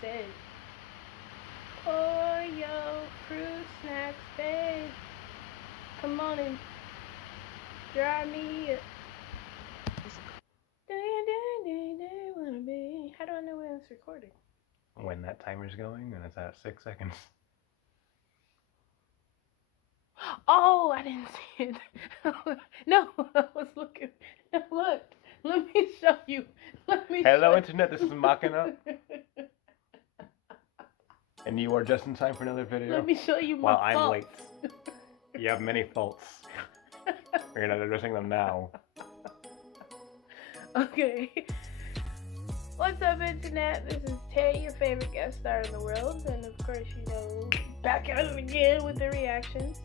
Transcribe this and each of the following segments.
said, Oreo fruit snacks, babe. Come on and dry me. Wanna be. How do I know when it's recording? When that timer's going and it's at 6 seconds. Oh, I didn't see it. No, I was looking. Look, let me show you. Hello, Internet. This is Machina. And you are just in time for another video. Let me show you my While I'm faults. late. You have many faults. We're not addressing them now. Okay. What's up, Internet? This is Tay, your favorite guest star in the world. And of course, you know, back at it again with the reactions.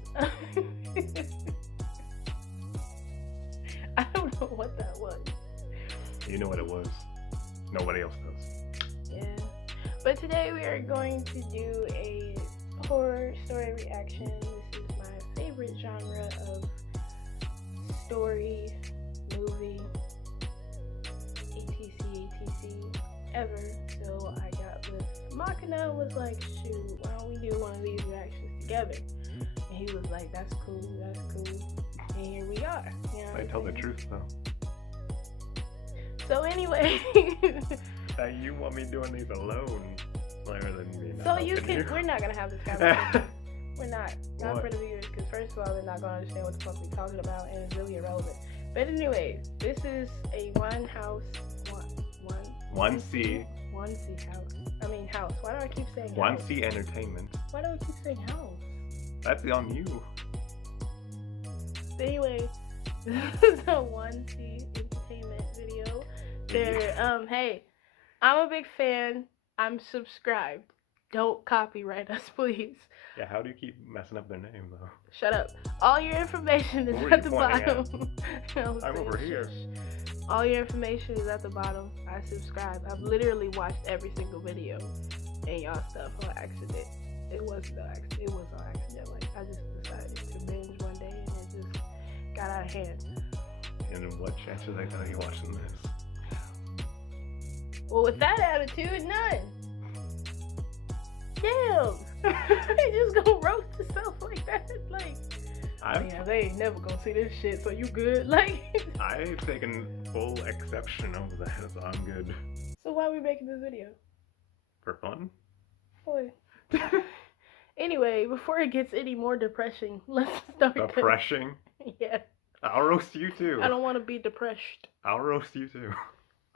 I don't know what that was. You know what it was. Nobody else does. Yeah. But today we are going to do a horror story reaction. This is my favorite genre of story, movie, etc. ever. So I got with Machina, was like, shoot, why don't we do one of these reactions together? And he was like, that's cool. And here we are. You know I tell the truth though. So anyway. That you want me doing these alone rather than me not So you helping can, you. we're not going to have this conversation. We're not What? for the viewers, because first of all, they're not going to understand what the fuck we're talking about, and it's really irrelevant. But anyway, this is a Wansee house. Why do I keep saying house? Wansee Entertainment. Why do I keep saying house? That's on you. But anyway, this is a Wansee Entertainment video. They're, hey, I'm a big fan. I'm subscribed. Don't copyright us, please. Yeah, how do you keep messing up their name though? Shut up. All your information is Where at are the you pointing bottom. I'm over here. All your information is at the bottom. I subscribe. I've literally watched every single video and y'all stuff on accident. It wasn't no accident. It was on accident. Like, I just decided to binge one day and it just got out of hand. And what chance are they gonna be watching this? Well, with that attitude, none. Damn. You just gonna roast yourself like that? Like, yeah, they ain't never gonna see this shit, so you good? Like, I've taken full exception of that, so I'm good. So why are we making this video? For fun? Boy. Anyway, before it gets any more depressing, let's start. Depressing? Yeah. I'll roast you too. I don't want to be depressed. I'll roast you too.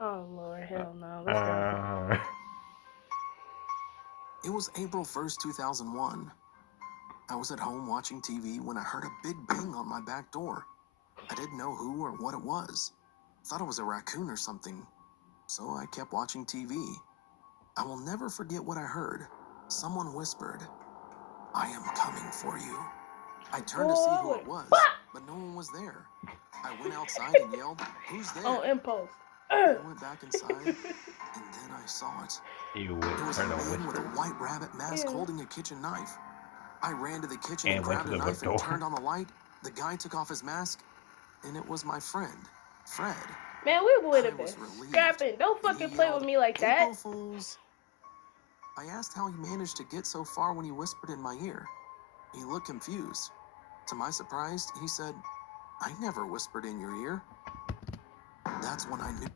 Oh Lord, hell no. Let's go. It was April 1st, 2001. I was at home watching TV when I heard a big bang on my back door. I didn't know who or what it was. Thought it was a raccoon or something. So I kept watching TV. I will never forget what I heard. Someone whispered, "I am coming for you." I turned to see who it was, but no one was there. I went outside and yelled, "Who's there?" On impulse. I went back inside, and then I saw it. It was a man with a white rabbit mask holding a kitchen knife. I ran to the kitchen and grabbed a knife and turned on the light. The guy took off his mask, and it was my friend, Fred. Man, we would have been scrapping. Don't fucking play with me like that. April Fools. I asked how he managed to get so far when he whispered in my ear. He looked confused. To my surprise, he said, "I never whispered in your ear." That's when I knew.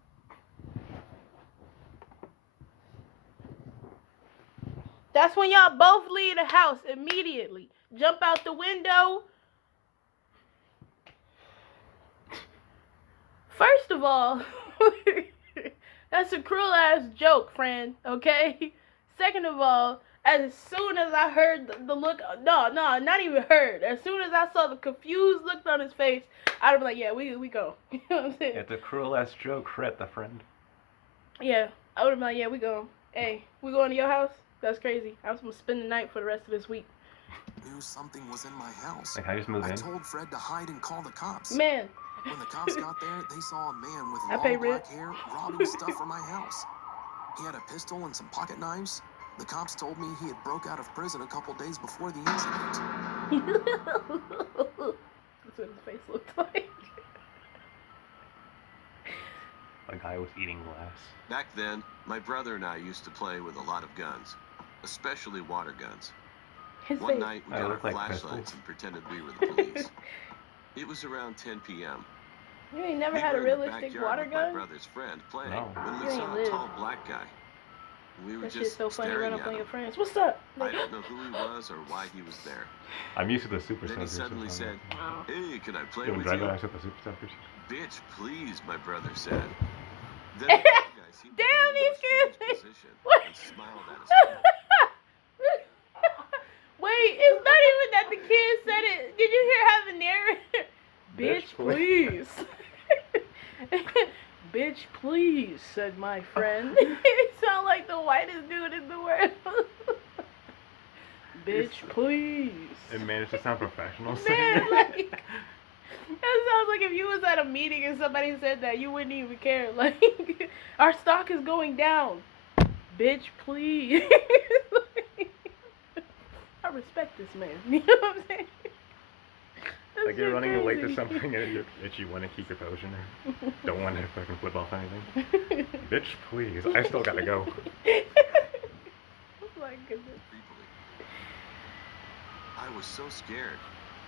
That's when y'all both leave the house immediately. Jump out the window. First of all, that's a cruel ass joke, friend, okay? Second of all, as soon as I heard the look, no, not even heard. As soon as I saw the confused look on his face, I'd have been like, yeah, we go. You know what I'm saying? It's a cruel ass joke, Fred the friend. Yeah, I would have been like, yeah, we go. Hey, we going to your house? That's crazy. I was going to spend the night for the rest of this week. Knew something was in my house. Like, how you just moved in? I told Fred to hide and call the cops. Man. When the cops got there, they saw a man with long black hair robbing stuff from my house. He had a pistol and some pocket knives. The cops told me he had broke out of prison a couple days before the incident. That's what his face looked like. Like, guy was eating glass. Back then, my brother and I used to play with a lot of guns, especially water guns. His One face. night, we They got our look like flashlights pistols. and pretended we were the police. It was around 10 p.m. You ain't never We had a were in the realistic backyard water with my gun? brother's friend playing No. when we You saw ain't a live. tall black guy. We were That shit's just so funny. staring Run up at on him. your friends. What's up? I don't know who he was or why he was there. I'm used to the super Then he soakers. suddenly said, Oh. "Hey, can I play You ever with drive you?" by with the super soakers? "Bitch, please," my brother said. Then the black guy seemed to Damn, go into these a strange kids. position What? and smiled at us. Wait, it's not even that the kid said it. Did you hear how the narrator? Bitch, please. Bitch, please, said my friend. It sound like the whitest dude in the world. Bitch, please. It managed to sound professional. Man, like, that sounds like if you was at a meeting and somebody said that, you wouldn't even care. Like, our stock is going down. Bitch, please. I respect this man. You know what I'm saying? That's Like you're so running late to crazy. something and you want to keep your potion or don't want to fucking flip off anything. Bitch, please. I still gotta go. Oh my goodness. Creepily. I was so scared,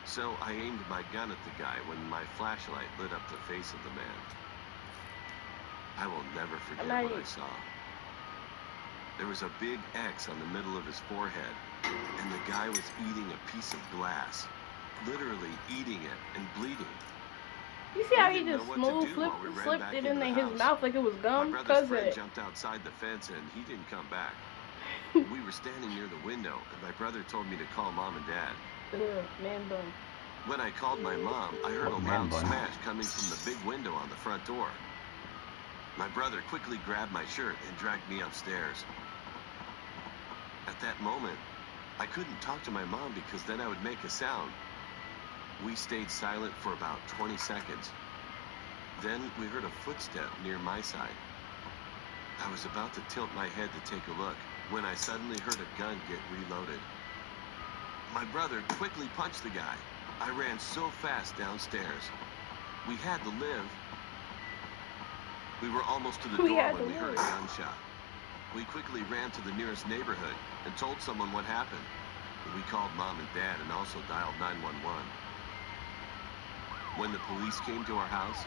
so I aimed my gun at the guy when my flashlight lit up the face of the man. I will never forget what I saw. There was a big X on the middle of his forehead, and the guy was eating a piece of glass. Literally eating it and bleeding. You see how We he didn't just know what to smooth do while we ran slipped back it into in the his house. mouth like it was My gum? brother's Cause friend it. jumped outside the fence and he didn't come back. We were standing near the window and my brother told me to call mom and dad. Ugh, man bun. When I called my mom, I heard a Man loud bun. smash coming from the big window on the front door. My brother quickly grabbed my shirt and dragged me upstairs. At that moment, I couldn't talk to my mom because then I would make a sound. We stayed silent for about 20 seconds. Then we heard a footstep near my side. I was about to tilt my head to take a look when I suddenly heard a gun get reloaded. My brother quickly punched the guy. I ran so fast downstairs. We had to live. We were almost to the We door had when to we heard a live. gunshot. We quickly ran to the nearest neighborhood and told someone what happened. We called mom and dad and also dialed 911. When the police came to our house,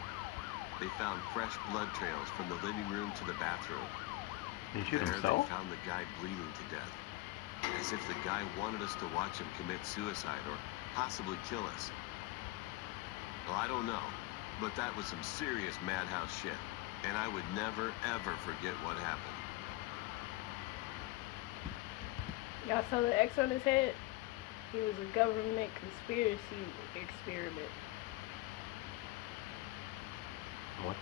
they found fresh blood trails from the living room to the bathroom. Did he shoot There himself? they found the guy bleeding to death, as if the guy wanted us to watch him commit suicide or possibly kill us. Well, I don't know, but that was some serious madhouse shit, and I would never, ever forget what happened. Y'all saw the X on his head? He was a government conspiracy experiment. What?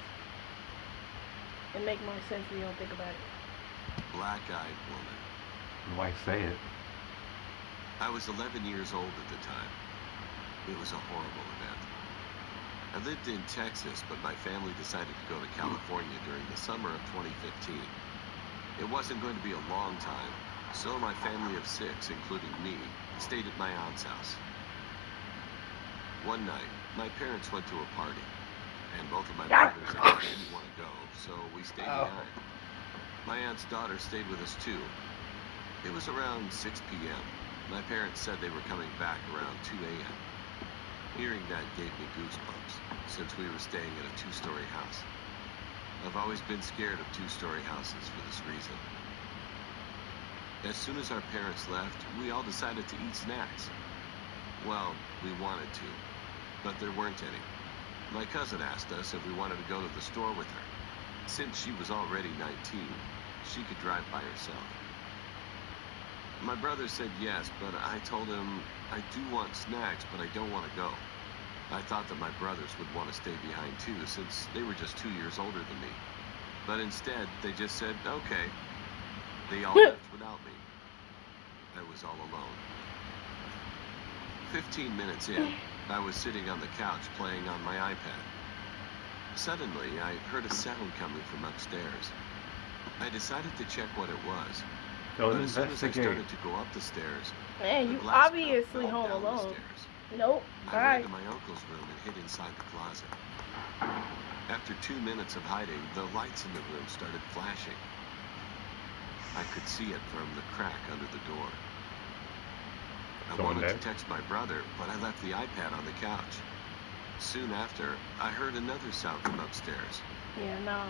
It make more sense when you don't think about it. Black-eyed woman. Why say it? I was 11 years old at the time. It was a horrible event. I lived in Texas, but my family decided to go to California during the summer of 2015. It wasn't going to be a long time, so my family of 6, including me, stayed at my aunt's house. One night, my parents went to a party, and both of my brothers and I didn't want to go, so we stayed behind. My aunt's daughter stayed with us too. It was around 6 p.m. My parents said they were coming back around 2 a.m. Hearing that gave me goosebumps, since we were staying at a 2-story house. I've always been scared of 2-story houses for this reason. As soon as our parents left, we all decided to eat snacks. Well, we wanted to, but there weren't any. My cousin asked us if we wanted to go to the store with her. Since she was already 19, she could drive by herself. My brother said yes, but I told him I do want snacks, but I don't want to go. I thought that my brothers would want to stay behind too, since they were just 2 years older than me. But instead, they just said, okay. They all left without me. I was all alone. 15 minutes in, I was sitting on the couch playing on my iPad. Suddenly, I heard a sound coming from upstairs. I decided to check what it was. Go But as soon as I investigate. started to go up the stairs, Man, the you glass cup obviously fell home down the alone. stairs. Nope. I ran Bye. to my uncle's room and hid inside the closet. After 2 minutes of hiding, the lights in the room started flashing. I could see it from the crack under the door. I Someone wanted dead? to text my brother, but I left the iPad on the couch. Soon after, I heard another sound from upstairs. Yeah, no.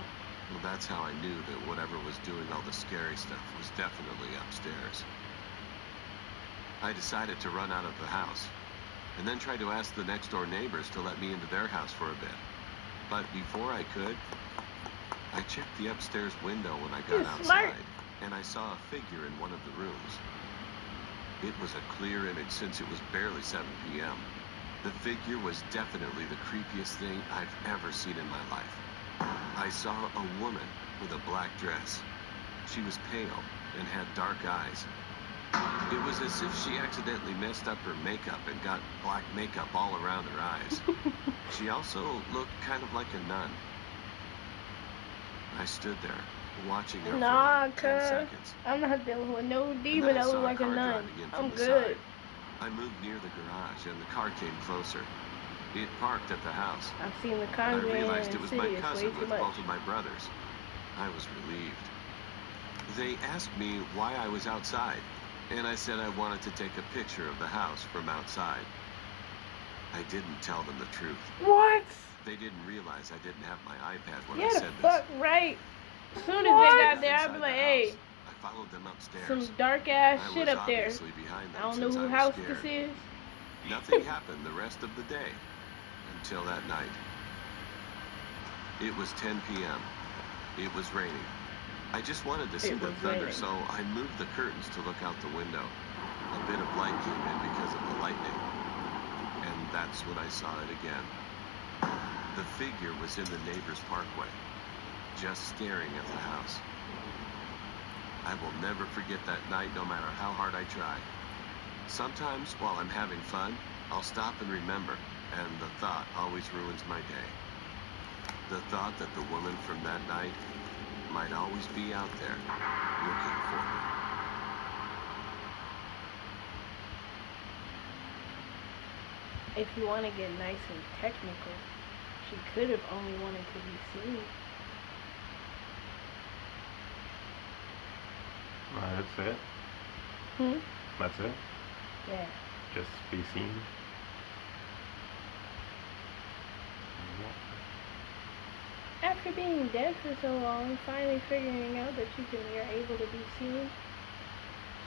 Well, that's how I knew that whatever was doing all the scary stuff was definitely upstairs. I decided to run out of the house, and then tried to ask the next door neighbors to let me into their house for a bit. But before I could, I checked the upstairs window when I got You're smart. outside, and I saw a figure in one of the rooms. It was a clear image since it was barely 7 p.m. The figure was definitely the creepiest thing I've ever seen in my life. I saw a woman with a black dress. She was pale and had dark eyes. It was as if she accidentally messed up her makeup and got black makeup all around her eyes. She also looked kind of like a nun. I stood there, watching her Nah, for like 10 cuz. seconds. I'm not dealing with no And demon then I that saw looks like a car nun. driving in I'm from the good. side. I moved near the garage and the car came closer. It parked at the house. I've seen The I Conjuring realized and it was my Insidious way cousin too with much. both of my brothers. I was relieved. They asked me why I was outside, and I said I wanted to take a picture of the house from outside. I didn't tell them the truth. What? They didn't realize I didn't have my iPad when Yeah, I the said fuck this. right. As soon as Once they I got there, I'd be inside like, the hey, house, I followed them upstairs. some dark ass I shit was up there. obviously behind them I don't know since who I was house scared. this is. Nothing happened the rest of the day until that night. It was 10 p.m. It was raining. I just wanted to see It the was thunder, raining. so I moved the curtains to look out the window. A bit of light came in because of the lightning. And that's when I saw it again. The figure was in the neighbor's parkway, just staring at the house. I will never forget that night, no matter how hard I try. Sometimes, while I'm having fun, I'll stop and remember, and the thought always ruins my day. The thought that the woman from that night might always be out there, looking for me. If you want to get nice and technical, she could have only wanted to be seen. That's it. That's it. Yeah. Just be seen. After being dead for so long, finally figuring out that you're able to be seen,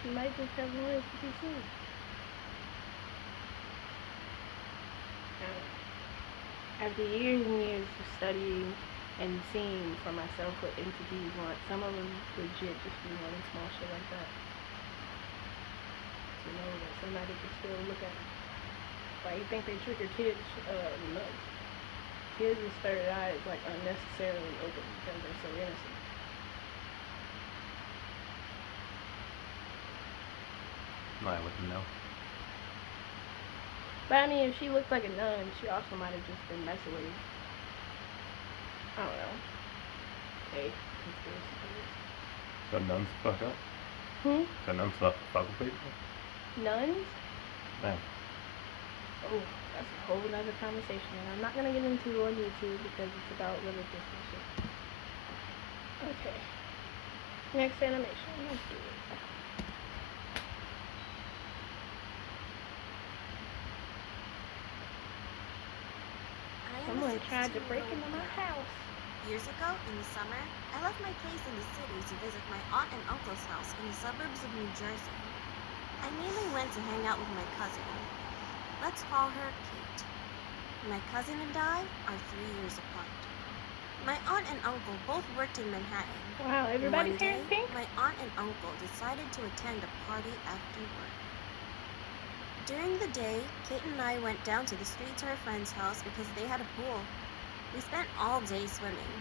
she might just have wanted to be seen. After years and years of studying and seeing for myself what entities want, some of them legit just be wanting small shit like that. To know that somebody can still look at them. Why you think they trigger kids? Nuts. Kids with third eyes like unnecessarily open because they're so innocent. I wouldn't know. But I mean, if she looked like a nun, she also might have just been messing with you. I don't know. Hey, conspiracy theories. So nuns fuck up? So nuns fuck with people? Nuns? Yeah. Oh, that's a whole other conversation, and I'm not gonna get into it on YouTube because it's about religious and shit. Okay. Next animation. Let's do it. Someone tried to break into my house. Years ago, in the summer, I left my place in the city to visit my aunt and uncle's house in the suburbs of New Jersey. I mainly went to hang out with my cousin. Let's call her Kate. My cousin and I are 3 years apart. My aunt and uncle both worked in Manhattan. Wow, everybody's One hair day, is pink? my aunt and uncle decided to attend a party after work. During the day, Kate and I went down to the street to her friend's house because they had a pool. We spent all day swimming.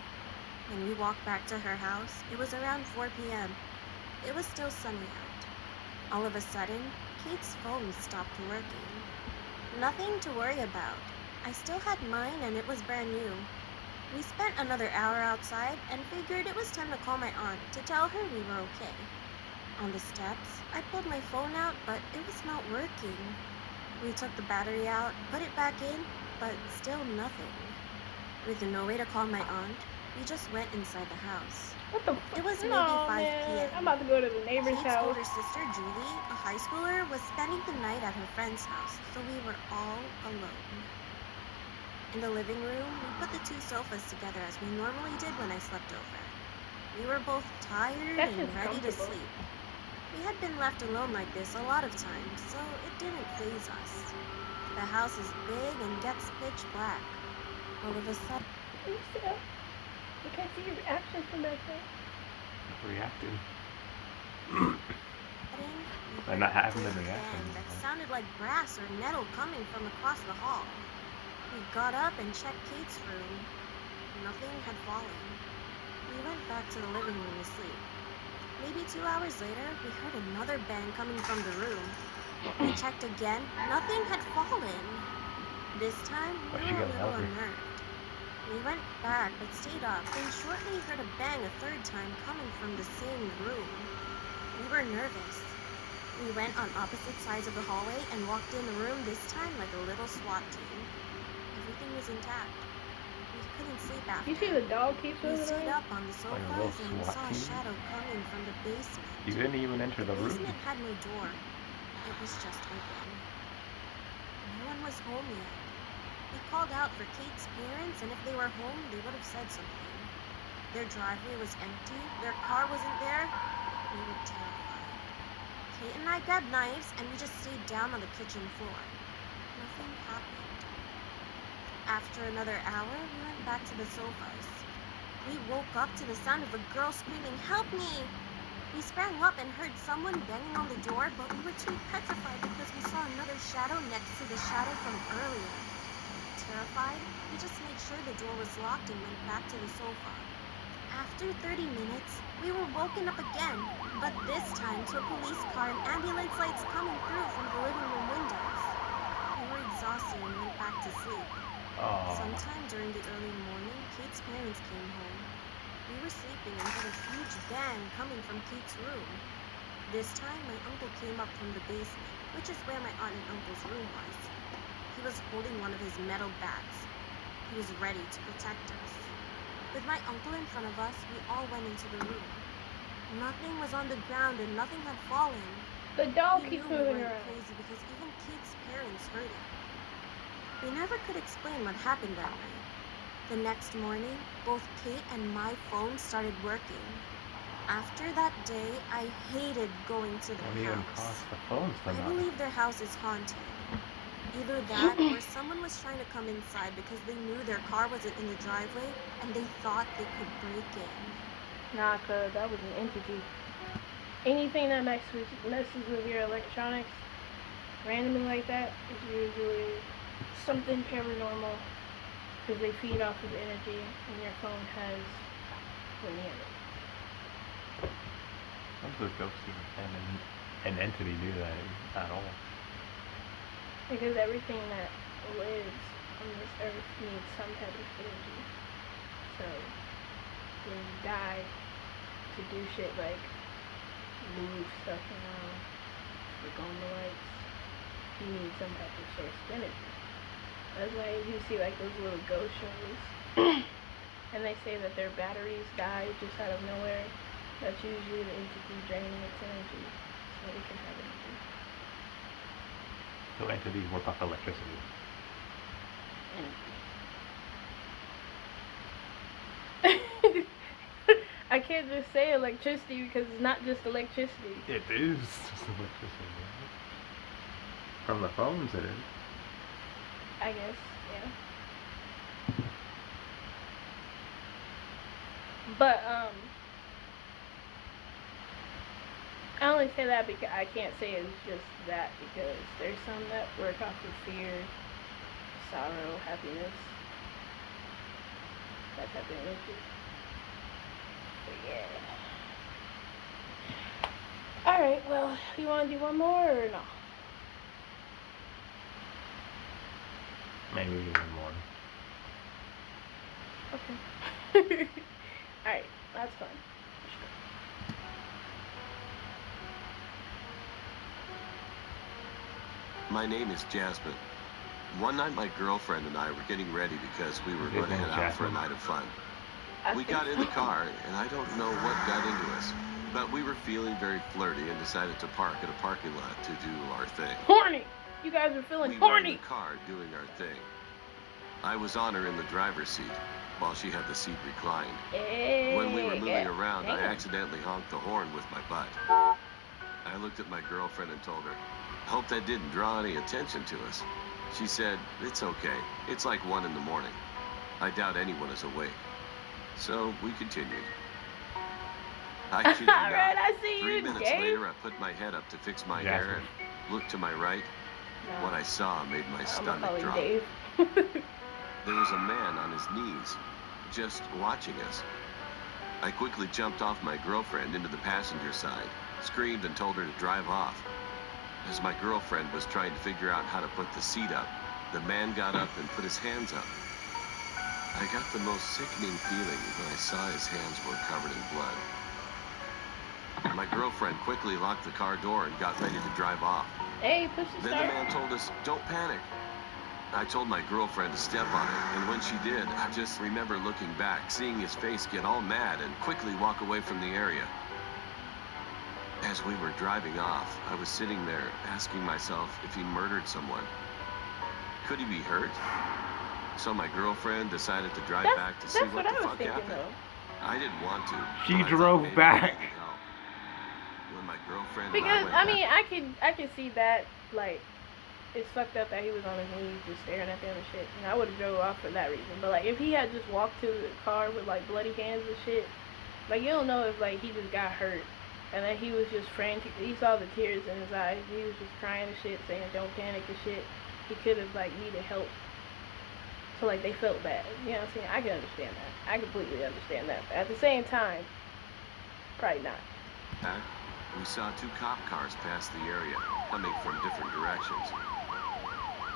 When we walked back to her house, it was around 4 p.m. It was still sunny out. All of a sudden, Kate's phone stopped working. Nothing to worry about. I still had mine and it was brand new. We spent another hour outside and figured it was time to call my aunt to tell her we were okay. On the steps, I pulled my phone out, but it was not working. We took the battery out, put it back in, but still nothing. With no way to call my aunt, we just went inside the house. What the It was maybe No, 5 man. p.m. I'm about to go to the neighbor's Kate's house. older sister, Julie, a high schooler, was spending the night at her friend's house, so we were all alone. In the living room, we put the two sofas together as we normally did when I slept over. We were both tired That and shit's ready to comfortable. sleep. We had been left alone like this a lot of times, so it didn't faze us. The house is big and gets pitch black. All of a sudden, Can you sit up? We can't see your reaction from back there. Reacting. we I'm heard not a having the big reaction. bang that sounded like brass or metal coming from across the hall. We got up and checked Kate's room. Nothing had fallen. We went back to the living room to sleep. Maybe 2 hours later, we heard another bang coming from the room. We checked again. Nothing had fallen. This time, Why'd we you were a get little louder? unnerved. We went back but stayed up and shortly heard a bang a third time coming from the same room. We were nervous. We went on opposite sides of the hallway and walked in the room this time like a little SWAT team. Everything was intact. We couldn't sleep after. You see the dog keeps We moving stayed around? up on the Like a little sofas and SWAT saw a team? shadow coming from the basement. You didn't even enter the The room. basement had no door. It was just open. No one was home yet. We called out for Kate's parents, and if they were home, they would have said something. Their driveway was empty. Their car wasn't there. We were terrified. Kate and I grabbed knives, and we just stayed down on the kitchen floor. Nothing happened. After another hour, we went back to the sofas. We woke up to the sound of a girl screaming, "Help me!" We sprang up and heard someone banging on the door, but we were too petrified because we saw another shadow next to the shadow from earlier. Terrified, we just made sure the door was locked and went back to the sofa. After 30 minutes, we were woken up again, but this time to a police car and ambulance lights coming through from the living room windows. We were exhausted and went back to sleep. Oh, Sometime during the early morning, Kate's parents came home. We were sleeping and heard a huge bang coming from Kate's room. This time, my uncle came up from the basement, which is where my aunt and uncle's room was. He was holding one of his metal bats. He was ready to protect us. With my uncle in front of us, we all went into the room. Nothing was on the ground and nothing had fallen. The dog We keeps knew we moving weren't around. crazy because even Kate's parents heard it. We never could explain what happened that night. The next morning, both Kate and my phone started working. After that day, I hated going to what their even house. caused the phones to I not? believe their house is haunted. Either that or someone was trying to come inside because they knew their car wasn't in the driveway and they thought they could break in. Nah, cuz that was an entity. Anything that messes with your electronics randomly like that is usually something paranormal because they feed off of energy and your phone has the energy. How does a ghost even an entity do that at all? Because everything that lives on this earth needs some type of energy. So when you die to do shit like move stuff around, flick on the lights, you need some type of source of energy. That's why you see like those little ghost shows and they say that their batteries die just out of nowhere. That's usually the entity draining its energy so it can have energy. So entities work off electricity. Energy. I can't just say electricity because it's not just electricity. It is just electricity. Right? From the phones, it is. I guess, yeah. But I only say that because I can't say it's just that because there's some that work off of fear, sorrow, happiness, that type of energy. But yeah. Alright, well, you want to do one more or no? Maybe even more. Okay. Alright, that's fine. My name is Jasmine. One night, my girlfriend and I were getting ready because we were going to head out for a night of fun. We got in the car, and I don't know what got into us, but we were feeling very flirty and decided to park at a parking lot to do our thing. Horny. You guys are feeling We were in horny. the car doing our thing. I was on her in the driver's seat, while she had the seat reclined. Hey, When we were moving around, I damn. accidentally honked the horn with my butt. I looked at my girlfriend and told her, "Hope that didn't draw any attention to us." She said, "It's okay. It's like 1 in the morning. I doubt anyone is awake." So we continued. I kid you not. Alright, I see 3 you, minutes Dave. later, I put my head up to fix my hair and looked to my right. No, What I saw made my I'm stomach calling drop. Dave. There was a man on his knees, just watching us. I quickly jumped off my girlfriend into the passenger side, screamed and told her to drive off. As my girlfriend was trying to figure out how to put the seat up, the man got up and put his hands up. I got the most sickening feeling when I saw his hands were covered in blood. My girlfriend quickly locked the car door and got ready to drive off. Hey, push the Then the start. man told us, "Don't panic." I told my girlfriend to step on it, and when she did, I just remember looking back, seeing his face get all mad and quickly walk away from the area. As we were driving off, I was sitting there asking myself if he murdered someone. Could he be hurt? So my girlfriend decided to drive back to see That's what what I the was fuck thinking happened. though. I didn't want to. She but I thought drove maybe back. it would help. When my girlfriend and Because went I back, mean, I could see that, like, it's fucked up that he was on his knees just staring at them and shit. And I would have drove off for that reason. But like, if he had just walked to the car with like bloody hands and shit, like, you don't know if like he just got hurt and then he was just frantic. He saw the tears in his eyes. He was just crying and shit, saying don't panic and shit. He could have like needed help. So like they felt bad. You know what I'm saying? I can understand that. I completely understand that. But at the same time, probably not. we saw 2 cop cars pass the area, coming from different directions.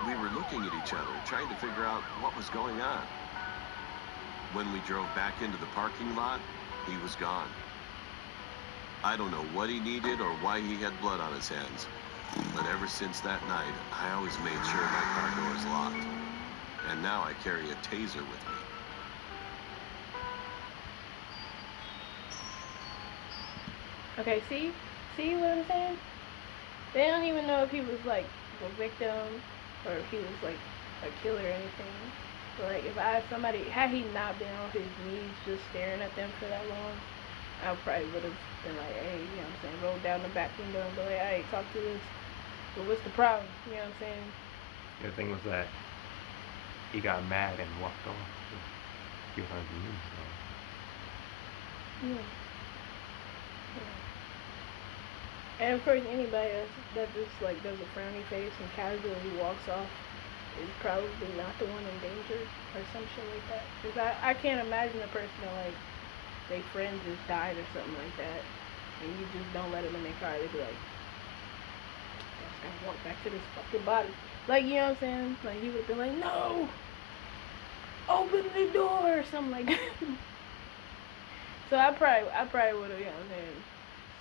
We were looking at each other, trying to figure out what was going on. When we drove back into the parking lot, he was gone. I don't know what he needed or why he had blood on his hands, but ever since that night, I always made sure my car door is locked. And now I carry a taser with me. Okay, see what I'm saying? They don't even know if he was like a victim or if he was like a killer or anything. But like, if I had somebody, had he not been on his knees just staring at them for that long, I probably would have been like, hey, you know what I'm saying, roll down the back window and be like, hey, talk to this. But what's the problem? You know what I'm saying? The thing was that he got mad and walked off. So he was on his knees. So. Yeah. And of course, anybody else that just like does a frowny face and casually walks off is probably not the one in danger or some shit like that. Because I can't imagine a person that like their friend just died or something like that, and you just don't let them in their car. They'd be like, I just gotta walk back to this fucking body. Like, you know what I'm saying? Like, he would have been like, no, open the door or something like that. So I probably would have, you know what I'm saying,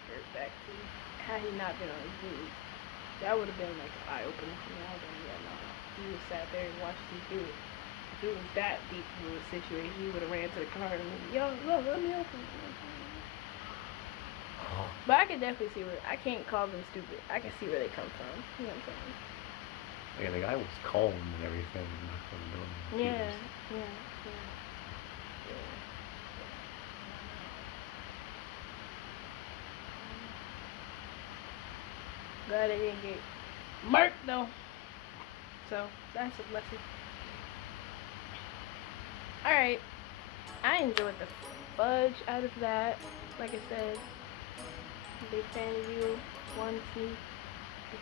skirt back to. Had he not been on his knees, that would have been like an eye opener for me. I was like, yeah, no. He just sat there and watched him do it. If it was that deep of a situation, he would have ran to the car and was, yo, look, let me open it. But I can definitely see where, I can't call them stupid. I can see where they come from. You know what I'm saying? Yeah, the guy was calm and everything. Yeah. Glad they didn't get murked though. So that's a blessing. Alright. I enjoyed the fudge out of that. Like I said, big fan of you, Wansee.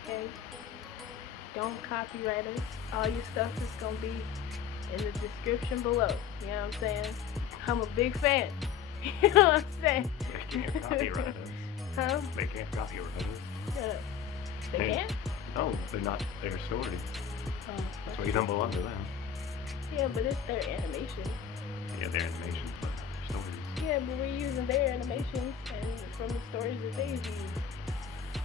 Okay? Don't copyright us. All your stuff is gonna be in the description below. You know what I'm saying? I'm a big fan. You know what I'm saying? They can't copyright us. Huh? They can't copyright us. Shut up. They can? No, they're not their stories. Oh, That's why you don't belong to them. yeah, but it's their animation. Yeah, their animations, but not their stories. Yeah, but we're using their animations and from the stories that they've used.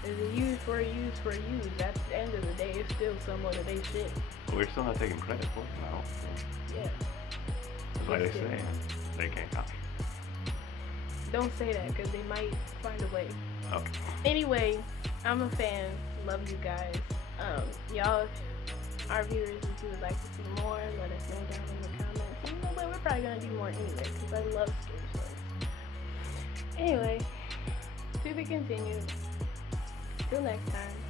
Is it used for a use? At the end of the day, it's still somewhat of their shit. We're still not taking credit for it now. Yeah. That's why they say they can't copy. Don't say that because they might find a way. Okay. Anyway, I'm a fan. Love you guys. Y'all, our viewers, if you would like to see more, let us know down in the comments. You know what? We're probably gonna do more anyway because I love scary stories. Anyway, to be continued. Till next time.